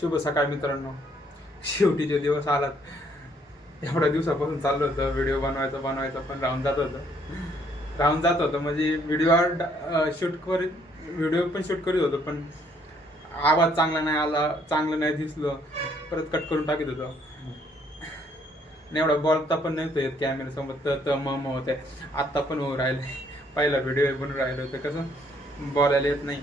शुभ सकाळ मित्रांनो. शेवटीचे दिवस आलात. एवढ्या दिवसापासून चाललं होतं. व्हिडिओ बनवायचा बनवायचा पण राहून जात होतं. राहून जात होतं. म्हणजे व्हिडिओ शूट करीत व्हिडिओ पण शूट करीत होतो पण आवाज चांगला नाही आला चांगलं नाही दिसलं परत कट करून टाकीत होतो. नाही एवढा बोलता पण नव्हतं येत कॅमेऱ्यासमोर तर तर मग म होते. आत्ता पण होऊ राहिले. पहिला व्हिडिओ बनून राहिलं होतं. कसं? बोलायला येत नाही.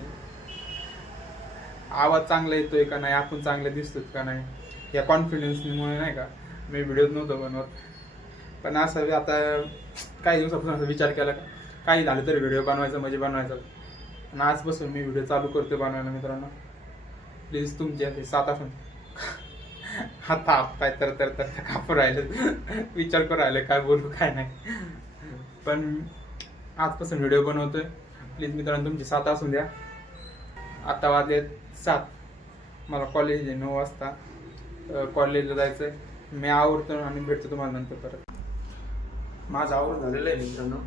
आवाज चांगला येतोय का नाही? आपण चांगले दिसतोय का नाही? या कॉन्फिडन्समुळे नाही का? मी व्हिडिओ नव्हतो बनवत. पण असं आता काही दिवसापासून असं विचार केला का काही झालं तरी व्हिडिओ बनवायचा म्हणजे बनवायचा. आणि आजपासून मी व्हिडिओ चालू करतो बनवायला मित्रांनो. प्लीज तुमचे असे सात असून. आता आपताय तर तर तर कापू राहिले. विचार करू राहिले काय बोलू काय नाही. पण आजपासून व्हिडिओ बनवतोय. प्लीज मित्रांनो तुमची सात असून द्या. आता वाजले सात. मला कॉलेज आहे नऊ वाजता. कॉलेजला जायचं आहे मी आवडतो आणि भेटतो तुम्हाला नंतर परत. माझं आवड झालेलं आहे मित्रांनो.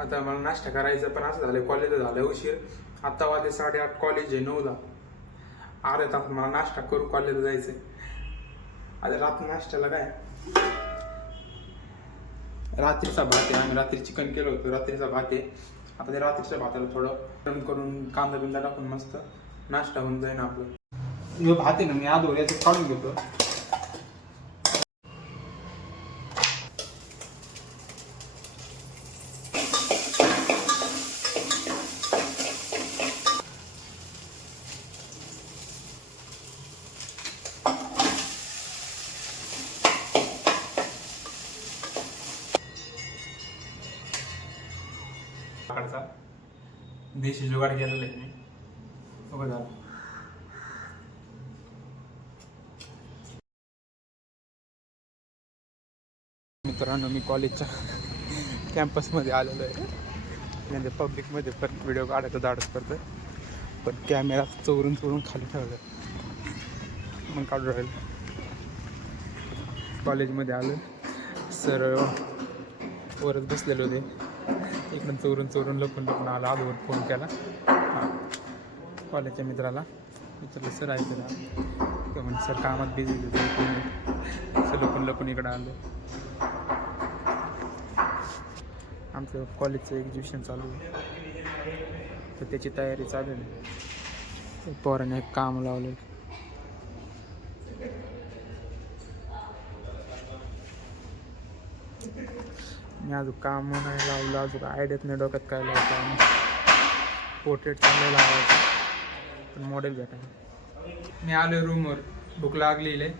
आता मला नाश्ता करायचा पण असं झालं कॉलेजला झालं उशीर. आत्ता वाजले साडेआठ कॉलेज आहे नऊला. अर्ध्या तास मला नाश्ता करू कॉलेजला जायचं आहे आता रात्री नाश्त्याला काय? रात्रीचा भात आहे. आम्ही रात्री चिकन केलं होतं. रात्रीचा भात आहे. आता ते रात्रीच्या भाताला थोडं गरम करून कांदा बिंदा टाकून मस्त नाश्ता होऊन जाईल आपलं. भात आहे ना मी आधो याचं काढून घेतो. लाकडाचा देशी जुगाड केलेला आहे मी. बघा मित्रांनो मी कॉलेजच्या कॅम्पसमध्ये आलेलो आहे. म्हणजे पब्लिकमध्ये पण व्हिडिओ काढायचा धाडस करतोय. पण कॅमेरा चोरून चोरून खाली ठेवलं मग काढून राहिलं. कॉलेजमध्ये आलो सर वरच बसलेले होते. इकडून चोरून चोरून लपून लपून आला आलोवर फोन केला. कॉलेजच्या मित्राला. विचारलं सर आहे तुला म्हणजे सर कामात बिझी होते सर लपून लपून इकडं आलो. आमचं कॉलेजचं एक्झिबिशन चालू आहे. तर त्याची तयारी चालू आहे. पोराने एक काम लावलं मी अजून काम नाही लावलं अजून आयडियात नाही डोक्यात काय लावतं पोर्ट्रेट चांगलं लावायचं. पण मॉडेल भेटायला. मी आलो रूमवर भूक लागलेली. आहे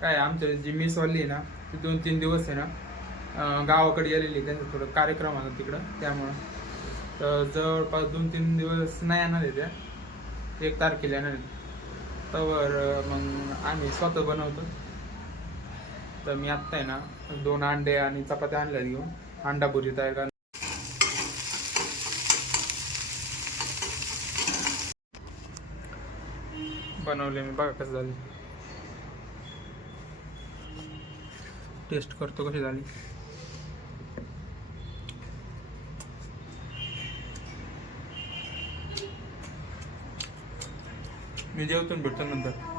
काय आमचं जी मिसवाली आहे ना ती दोन तीन दिवस आहे ना गावाकडे गेलेली त्यांचा थोडं कार्यक्रम होता तिकडं त्यामुळं. तर जवळपास दोन तीन दिवस नाही येणार आहे त्या. एक तारखेला येणार तर मग आम्ही स्वतः बनवतो. तर मी आत्ता आहे ना दोन अंडे आणि चपात्या आणल्या घेऊन अंडा भुजी तयार कर बनवले मी बघा कसं झाली. टेस्ट करतो कशी झाली. मी जेवतो भेटतो नंतर.